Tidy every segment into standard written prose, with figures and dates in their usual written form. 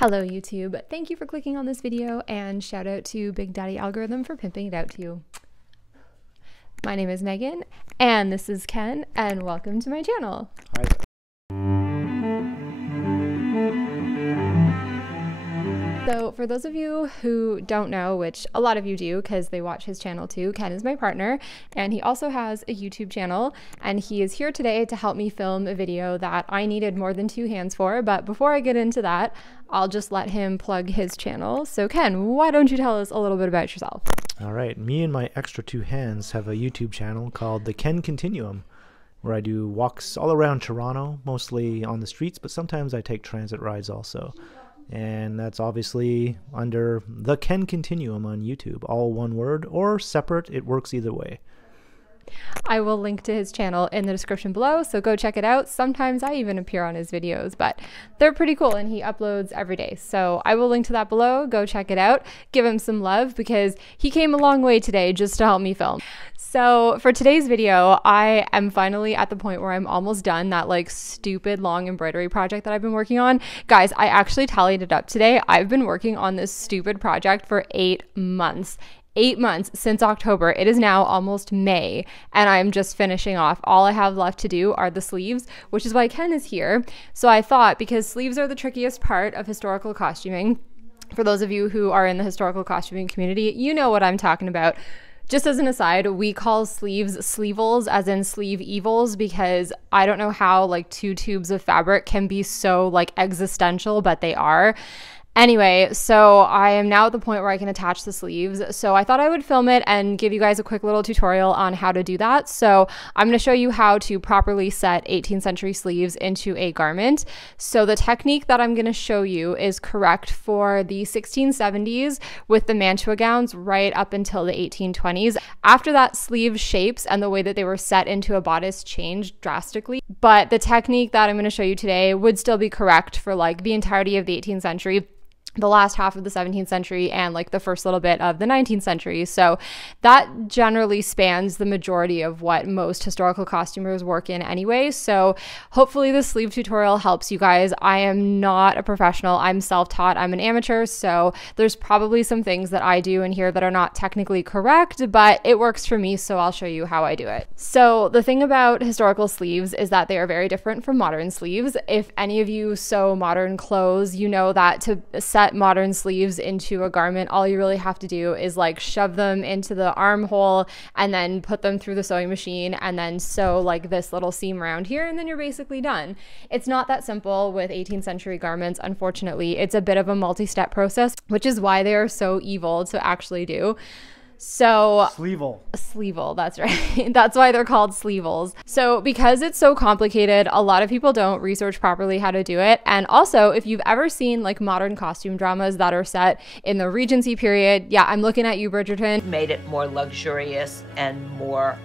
Hello YouTube, thank you for clicking on this video, and shout out to Big Daddy Algorithm for pimping it out to you. My name is Megan and this is Ken, and welcome to my channel. Hi. So for those of you who don't know, which a lot of you do because they watch his channel too, Ken is my partner and he also has a YouTube channel, and he is here today to help me film a video that I needed more than two hands for. But before I get into that, I'll just let him plug his channel. So Ken, why don't you tell us a little bit about yourself? All right, me and my extra two hands have a YouTube channel called the Continuum, where I do walks all around Toronto, mostly on the streets, but sometimes I take transit rides also. And that's obviously under the Continuum on YouTube, all one word or separate, it works either way. I will link to his channel in the description below, so go check it out. Sometimes I even appear on his videos, but they're pretty cool and he uploads every day. So I will link to that below. Go check it out. Give him some love because he came a long way today just to help me film. So for today's video, I am finally at the point where I'm almost done that like stupid long embroidery project that I've been working on. Guys, I actually tallied it up today. I've been working on this stupid project for 8 months. 8 months since October. It is now almost May and I'm just finishing off. All I have left to do are the sleeves, which is why Ken is here. So I thought, because sleeves are the trickiest part of historical costuming, for those of you who are in the historical costuming community, you know what I'm talking about. Just as an aside, we call sleeves sleevels, as in sleeve evils, because I don't know how like 2 tubes of fabric can be so like existential, but they are. Anyway, so I am now at the point where I can attach the sleeves. So I thought I would film it and give you guys a quick little tutorial on how to do that. So I'm going to show you how to properly set 18th century sleeves into a garment. So the technique that I'm going to show you is correct for the 1670s with the mantua gowns right up until the 1820s. After that, sleeve shapes and the way that they were set into a bodice changed drastically. But the technique that I'm going to show you today would still be correct for like the entirety of the 18th century, the last half of the 17th century, and like the first little bit of the 19th century. So that generally spans the majority of what most historical costumers work in anyway. So hopefully this sleeve tutorial helps you guys. I am not a professional. I'm self-taught. I'm an amateur. So there's probably some things that I do in here that are not technically correct, but it works for me. So I'll show you how I do it. So the thing about historical sleeves is that they are very different from modern sleeves. If any of you sew modern clothes, you know that to set modern sleeves into a garment, all you really have to do is like shove them into the armhole and then put them through the sewing machine and then sew like this little seam around here, and then you're basically done. It's not that simple with 18th century garments, unfortunately. It's a bit of a multi-step process, which is why they are so evil to actually do. So sleevel, that's right. That's why they're called sleevels. So because it's so complicated, a lot of people don't research properly how to do it. And also, if you've ever seen like modern costume dramas that are set in the Regency period, yeah, I'm looking at you, Bridgerton. Made it more luxurious and more,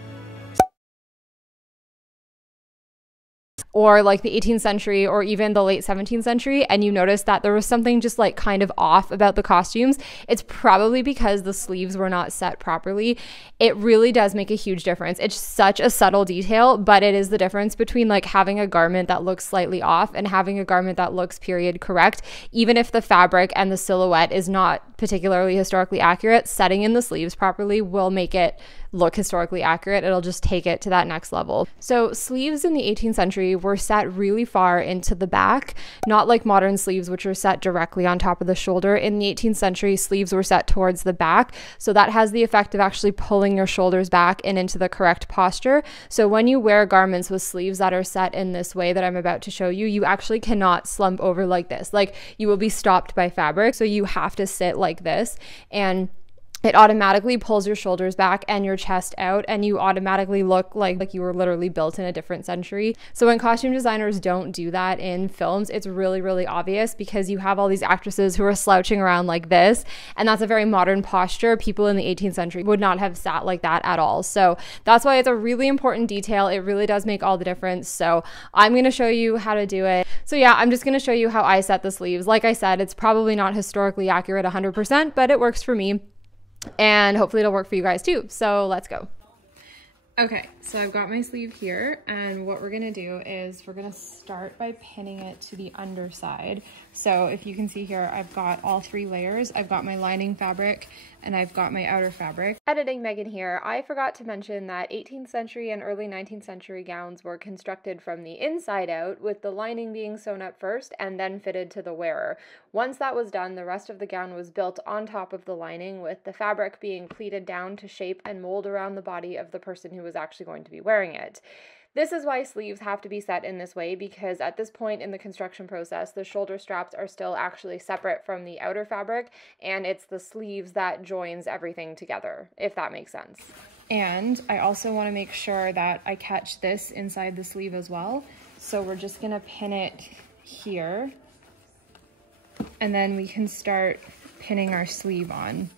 or like the 18th century or even the late 17th century, and you notice that there was something just like kind of off about the costumes, it's probably because the sleeves were not set properly. It really does make a huge difference. It's such a subtle detail, but it is the difference between like having a garment that looks slightly off and having a garment that looks period correct. Even if the fabric and the silhouette is not particularly historically accurate, setting in the sleeves properly will make it look historically accurate. It'll just take it to that next level. So sleeves in the 18th century were set really far into the back, not like modern sleeves, which are set directly on top of the shoulder. In the 18th century, sleeves were set towards the back. So that has the effect of actually pulling your shoulders back and into the correct posture. So when you wear garments with sleeves that are set in this way that I'm about to show you, you actually cannot slump over like this. Like you will be stopped by fabric. So you have to sit like this, and it automatically pulls your shoulders back and your chest out, and you automatically look like you were literally built in a different century. So when costume designers don't do that in films, it's really, really obvious, because you have all these actresses who are slouching around like this, and that's a very modern posture. People in the 18th century would not have sat like that at all. So that's why it's a really important detail. It really does make all the difference. So I'm going to show you how to do it. So yeah, I'm just going to show you how I set the sleeves. Like I said, it's probably not historically accurate 100%, but it works for me. And hopefully it'll work for you guys too. So let's go. Okay, so I've got my sleeve here, and what we're gonna do is we're gonna start by pinning it to the underside. So if you can see here, I've got all 3 layers. I've got my lining fabric and I've got my outer fabric. Editing Megan here, I forgot to mention that 18th century and early 19th century gowns were constructed from the inside out, with the lining being sewn up first and then fitted to the wearer. Once that was done, the rest of the gown was built on top of the lining, with the fabric being pleated down to shape and mold around the body of the person who was actually going to be wearing it. This is why sleeves have to be set in this way, because at this point in the construction process, the shoulder straps are still actually separate from the outer fabric, and it's the sleeves that joins everything together, if that makes sense. And I also want to make sure that I catch this inside the sleeve as well. So we're just going to pin it here, and then we can start pinning our sleeve on.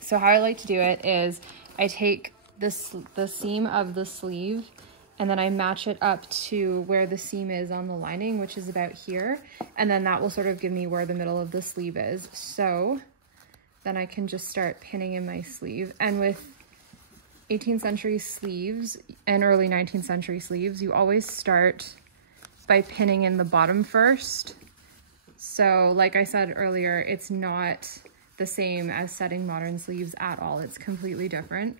So how I like to do it is I take the seam of the sleeve, and then I match it up to where the seam is on the lining, which is about here. And then that will sort of give me where the middle of the sleeve is. So then I can just start pinning in my sleeve. And with 18th century sleeves and early 19th century sleeves, you always start by pinning in the bottom first. So like I said earlier, it's not the same as setting modern sleeves at all. It's completely different.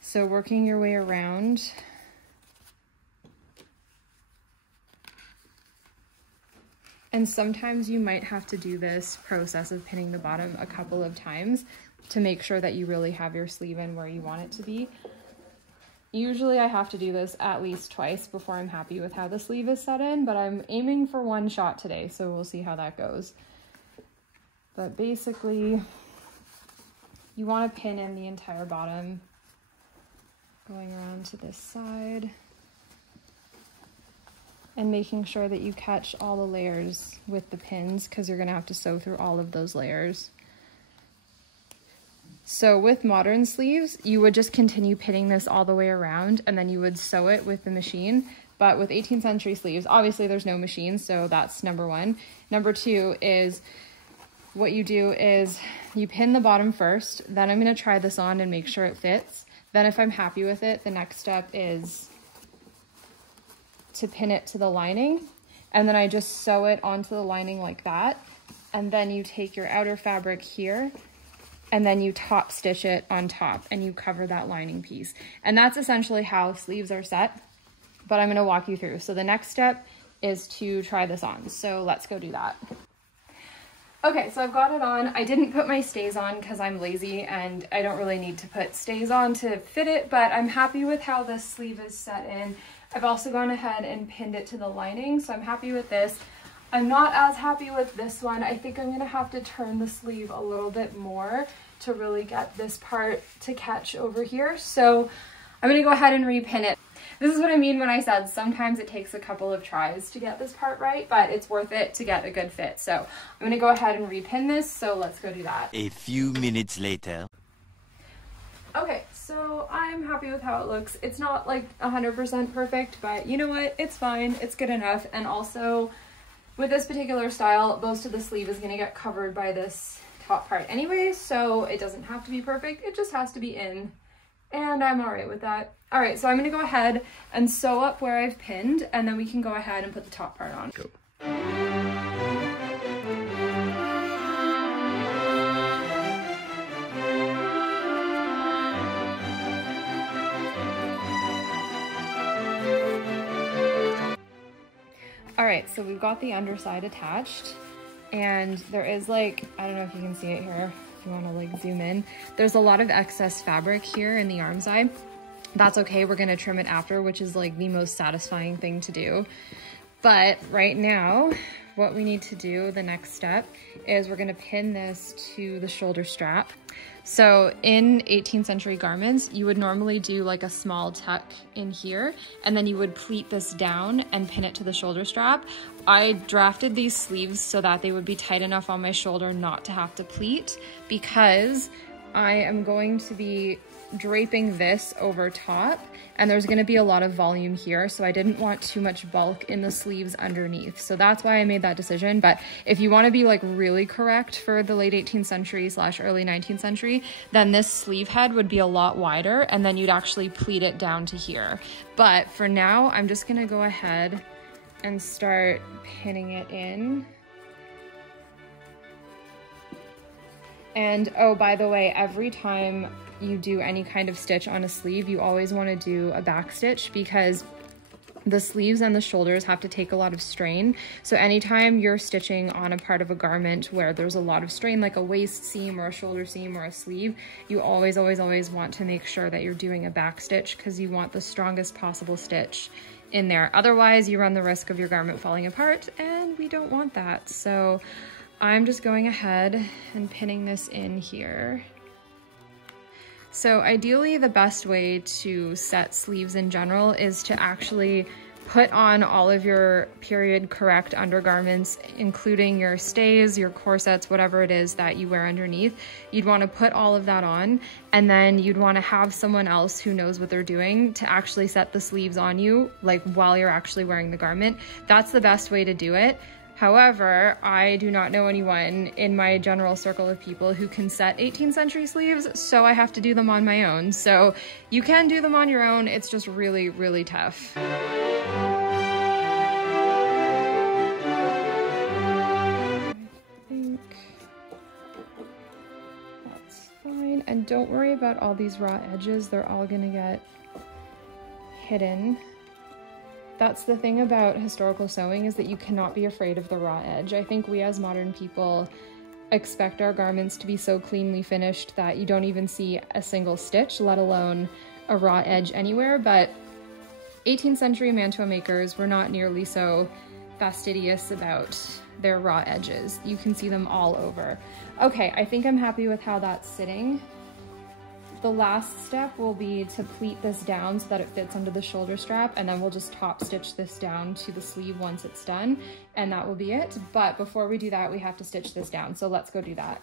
So working your way around, and sometimes you might have to do this process of pinning the bottom a couple of times to make sure that you really have your sleeve in where you want it to be. Usually I have to do this at least twice before I'm happy with how the sleeve is set in, but I'm aiming for 1 shot today, so we'll see how that goes. But basically, you want to pin in the entire bottom, going around to this side, and making sure that you catch all the layers with the pins, because you're going to have to sew through all of those layers. So with modern sleeves, you would just continue pinning this all the way around, and then you would sew it with the machine. But with 18th century sleeves, obviously there's no machine, so that's number 1. Number 2 is what you do is you pin the bottom first, then I'm going to try this on and make sure it fits. Then if I'm happy with it, the next step is to pin it to the lining, and then I just sew it onto the lining like that. And then you take your outer fabric here, and then you top stitch it on top, and you cover that lining piece. And that's essentially how sleeves are set, but I'm going to walk you through. So the next step is to try this on. So let's go do that. Okay, so I've got it on. I didn't put my stays on because I'm lazy and I don't really need to put stays on to fit it, but I'm happy with how this sleeve is set in. I've also gone ahead and pinned it to the lining, so I'm happy with this. I'm not as happy with this one. I think I'm gonna have to turn the sleeve a little bit more to really get this part to catch over here. So I'm gonna go ahead and repin it. This is what I mean when I said sometimes it takes a couple of tries to get this part right, but it's worth it to get a good fit. So I'm gonna go ahead and repin this, so let's go do that. A few minutes later. Okay, so I'm happy with how it looks. It's not like 100% perfect, but you know what? It's fine, it's good enough. And also with this particular style, most of the sleeve is gonna get covered by this top part anyway, so it doesn't have to be perfect, it just has to be in. And I'm all right with that. All right, so I'm gonna go ahead and sew up where I've pinned, and then we can go ahead and put the top part on. Go. All right, so we've got the underside attached, and there is like, I don't know if you can see it here, if you wanna like zoom in, there's a lot of excess fabric here in the arm side. That's okay, we're gonna trim it after, which is like the most satisfying thing to do. But right now, what we need to do, the next step, is we're gonna pin this to the shoulder strap. So in 18th century garments, you would normally do like a small tuck in here, and then you would pleat this down and pin it to the shoulder strap. I drafted these sleeves so that they would be tight enough on my shoulder not to have to pleat, because I am going to be draping this over top, and there's going to be a lot of volume here, so I didn't want too much bulk in the sleeves underneath. So that's why I made that decision. But if you want to be like really correct for the late 18th century / early 19th century, then this sleeve head would be a lot wider, and then you'd actually pleat it down to here. But for now, I'm just going to go ahead and start pinning it in. And oh, by the way, every time you do any kind of stitch on a sleeve, you always want to do a back stitch, because the sleeves and the shoulders have to take a lot of strain. So anytime you're stitching on a part of a garment where there's a lot of strain, like a waist seam or a shoulder seam or a sleeve, you always want to make sure that you're doing a back stitch, because you want the strongest possible stitch in there. Otherwise, you run the risk of your garment falling apart, and we don't want that. So I'm just going ahead and pinning this in here. So ideally, the best way to set sleeves in general is to actually put on all of your period correct undergarments, including your stays, your corsets, whatever it is that you wear underneath. You'd want to put all of that on, and then you'd want to have someone else who knows what they're doing to actually set the sleeves on you, like while you're actually wearing the garment. That's the best way to do it. However, I do not know anyone in my general circle of people who can set 18th century sleeves, so I have to do them on my own. So you can do them on your own, it's just really, really tough. I think that's fine. And don't worry about all these raw edges, they're all gonna get hidden. That's the thing about historical sewing, is that you cannot be afraid of the raw edge. I think we as modern people expect our garments to be so cleanly finished that you don't even see a single stitch, let alone a raw edge anywhere. But 18th century mantua makers were not nearly so fastidious about their raw edges. You can see them all over. Okay, I think I'm happy with how that's sitting. The last step will be to pleat this down so that it fits under the shoulder strap, and then we'll just top stitch this down to the sleeve once it's done, and that will be it. But before we do that, we have to stitch this down, so let's go do that.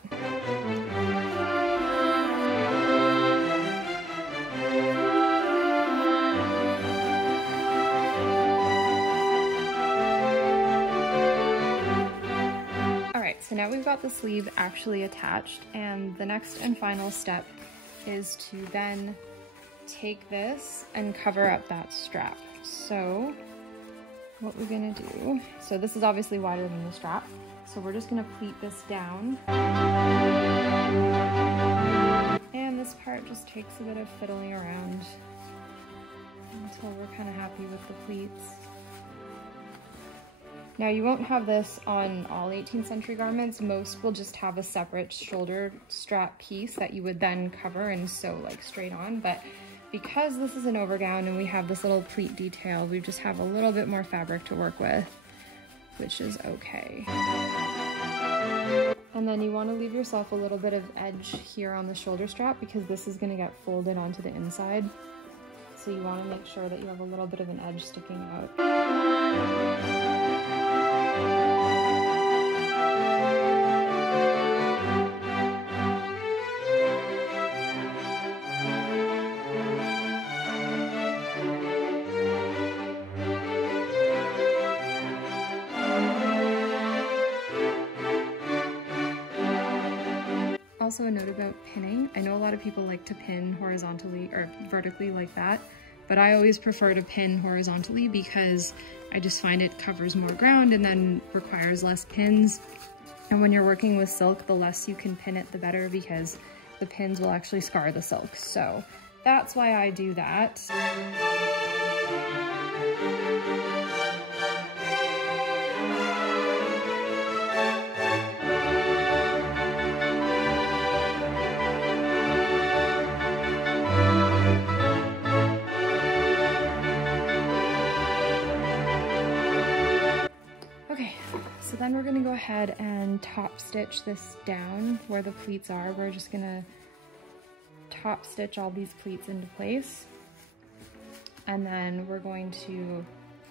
All right, so now we've got the sleeve actually attached, and the next and final step is to then take this and cover up that strap. So what we're gonna do, so this is obviously wider than the strap, so we're just gonna pleat this down. And this part just takes a bit of fiddling around until we're kind of happy with the pleats. Now you won't have this on all 18th century garments. Most will just have a separate shoulder strap piece that you would then cover and sew like straight on. But because this is an overgown and we have this little pleat detail, we just have a little bit more fabric to work with, which is okay. And then you want to leave yourself a little bit of edge here on the shoulder strap, because this is going to get folded onto the inside. So you want to make sure that you have a little bit of an edge sticking out. Also, a note about pinning. I know a lot of people like to pin horizontally or vertically like that, but I always prefer to pin horizontally because I just find it covers more ground and then requires less pins. And when you're working with silk, the less you can pin it, the better, because the pins will actually scar the silk. So that's why I do that. So then we're gonna go ahead and top stitch this down where the pleats are. We're just gonna top stitch all these pleats into place. And then we're going to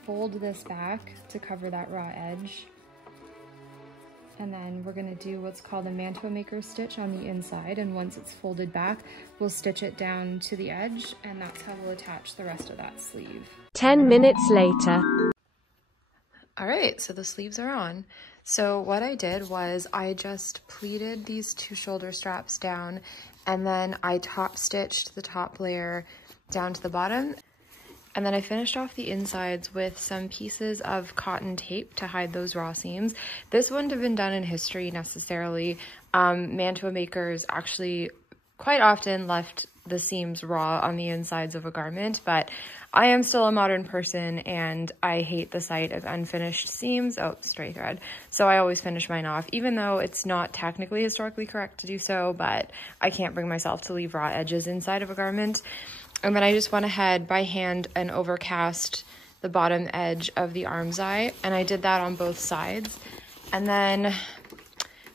fold this back to cover that raw edge. and then we're gonna do what's called a mantua maker stitch on the inside, and once it's folded back, we'll stitch it down to the edge, and that's how we'll attach the rest of that sleeve. 10 minutes later. All right, so the sleeves are on. So what I did was I just pleated these two shoulder straps down, and then I top stitched the top layer down to the bottom. And then I finished off the insides with some pieces of cotton tape to hide those raw seams. This wouldn't have been done in history necessarily. Mantua makers actually quite often left the seams raw on the insides of a garment, but I am still a modern person and I hate the sight of unfinished seams. Oh, stray thread. So I always finish mine off, even though it's not technically historically correct to do so, but I can't bring myself to leave raw edges inside of a garment. And then I just went ahead by hand and overcast the bottom edge of the armscye, and I did that on both sides. And then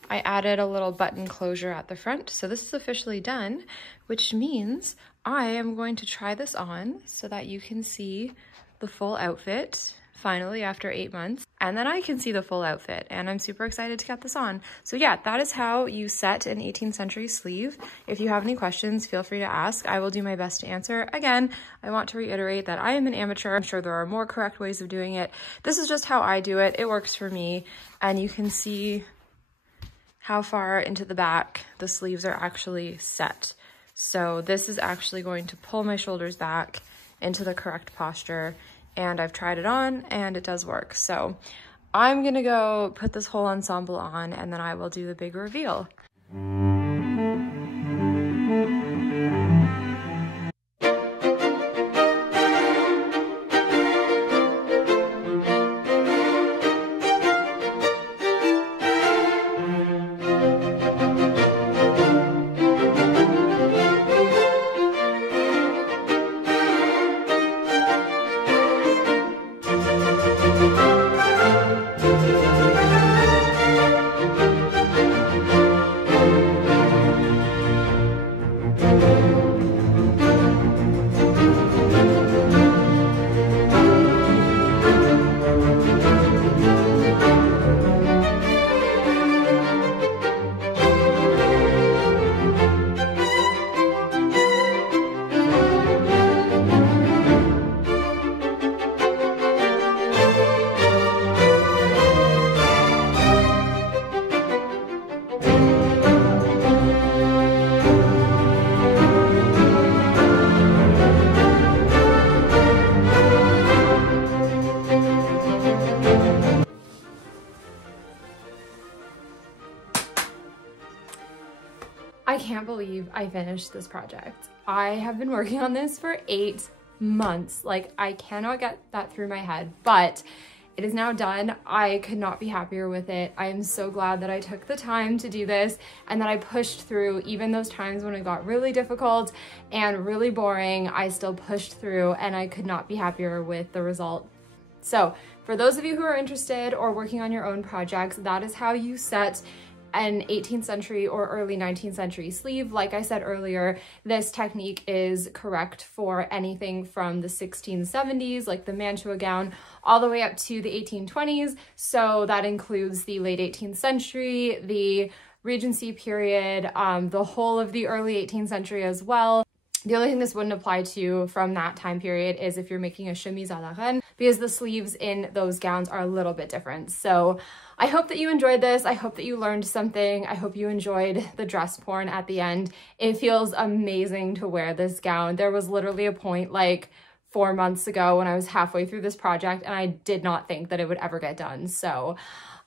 I added a little button closure at the front. So this is officially done, which means I am going to try this on so that you can see the full outfit finally after 8 months, and then I can see the full outfit, and I'm super excited to get this on. So yeah, that is how you set an 18th century sleeve. If you have any questions, feel free to ask. I will do my best to answer. Again, I want to reiterate that I am an amateur. I'm sure there are more correct ways of doing it. This is just how I do it. It works for me, and you can see how far into the back the sleeves are actually set. So this is actually going to pull my shoulders back into the correct posture, and I've tried it on and it does work. So I'm gonna go put this whole ensemble on, and then I will do the big reveal. I can't believe I finished this project. I have been working on this for 8 months. Like, I cannot get that through my head, but it is now done. I could not be happier with it. I am so glad that I took the time to do this and that I pushed through even those times when it got really difficult and really boring. I still pushed through, and I could not be happier with the result. So for those of you who are interested or working on your own projects, that is how you set an 18th century or early 19th century sleeve. Like I said earlier, this technique is correct for anything from the 1670s, like the mantua gown, all the way up to the 1820s. So that includes the late 18th century, the Regency period, the whole of the early 18th century as well. The only thing this wouldn't apply to from that time period is if you're making a chemise à la reine, because the sleeves in those gowns are a little bit different. So I hope that you enjoyed this. I hope that you learned something. I hope you enjoyed the dress porn at the end. It feels amazing to wear this gown. There was literally a point like 4 months ago when I was halfway through this project and I did not think that it would ever get done. So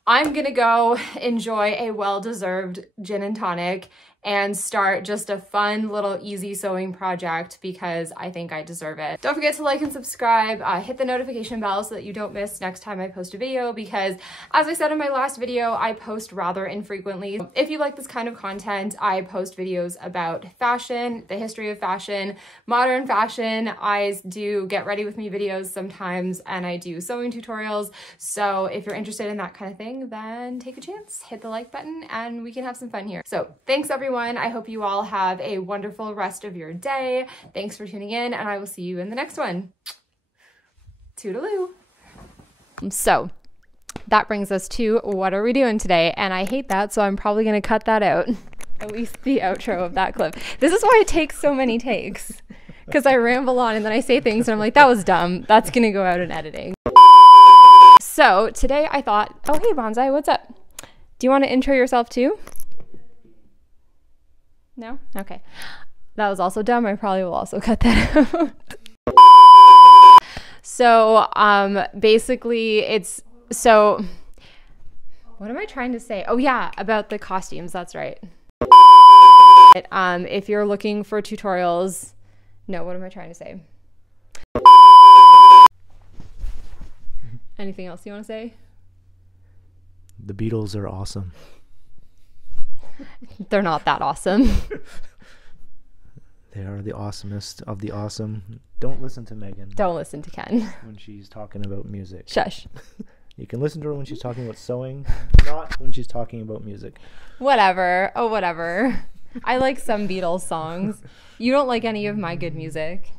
I'm gonna go enjoy a well-deserved gin and tonic and start just a fun little easy sewing project because I think I deserve it. Don't forget to like and subscribe, hit the notification bell so that you don't miss next time I post a video, because as I said in my last video, I post rather infrequently. If you like this kind of content, I post videos about fashion, the history of fashion, modern fashion. I do get ready with me videos sometimes, and I do sewing tutorials. So if you're interested in that kind of thing, then take a chance, hit the like button, and we can have some fun here. So thanks everyone. I hope you all have a wonderful rest of your day. Thanks for tuning in, and I will see you in the next one. Toodaloo. So that brings us to what are we doing today? And I hate that, so I'm probably going to cut that out. At least the outro of that clip. This is why it takes so many takes. Because I ramble on and then I say things and I'm like, that was dumb. That's going to go out in editing. So today I thought, oh, hey, Bonsai, what's up? Do you want to intro yourself too? No? Okay. That was also dumb. I probably will also cut that out. So basically so what am I trying to say? Oh yeah, about the costumes. That's right. If you're looking for tutorials, no, what am I trying to say? Anything else you want to say? The Beatles are awesome. They're not that awesome. They are the awesomest of the awesome. Don't listen to Megan. Don't listen to Ken. When she's talking about music. Shush. You can listen to her when she's talking about sewing, not when she's talking about music. Whatever. Oh, whatever. I like some Beatles songs. You don't like any of my good music.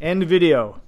End video.